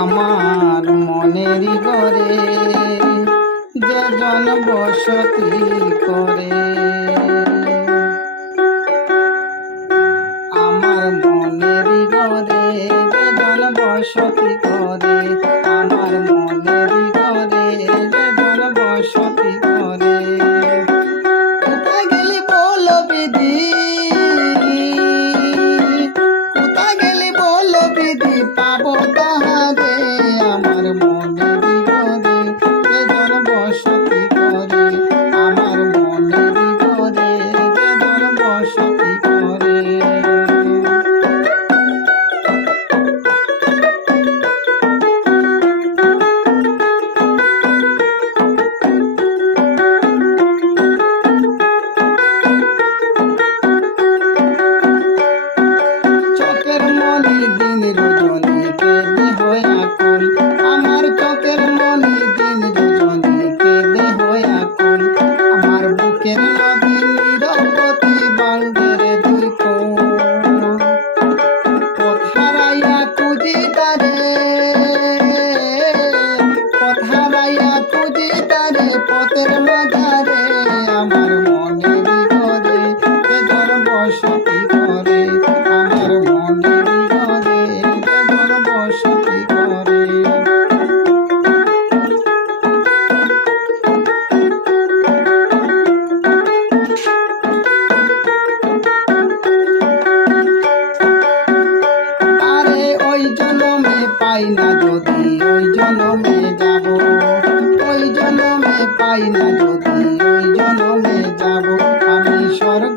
আমার মনেরই ঘরে যেজন বসতি করে, আমার মনেরই ঘরে যেজন বসতি করে, আমার মনেরই ঘরে যেজন বসতি করে। কোথায় গেলি বল বিধি, কোথায় গেলি বল বিধি, পাবো তাহারে আমার মনেরই ঘরে যেজন বসতি করে, আমার মনেরই ঘরে যেজন বসতি করে। চোখের মনি দিন রজনী কেঁদে হয় আকুল, আমার চোখের মনি দিন রজনী কেঁদে হয় আকুল, আমার বুকের নদী নিরবতি বাঙ্গের দুই কোণ। পথ হারাইয়া খুঁজি তারে, পথ হারাইয়া খুঁজি তারে পথের মাঝারে, আমার মনেরই ঘরে যেজন বসতি করে, আমার মনেরই ঘরে যেজন বসতি করে। আরে ওই জনমে পাই না যদি ওই জনমে যাব, ওই জনমে পাই না যদি ওই জনমে যাব, আমি স্বর্গ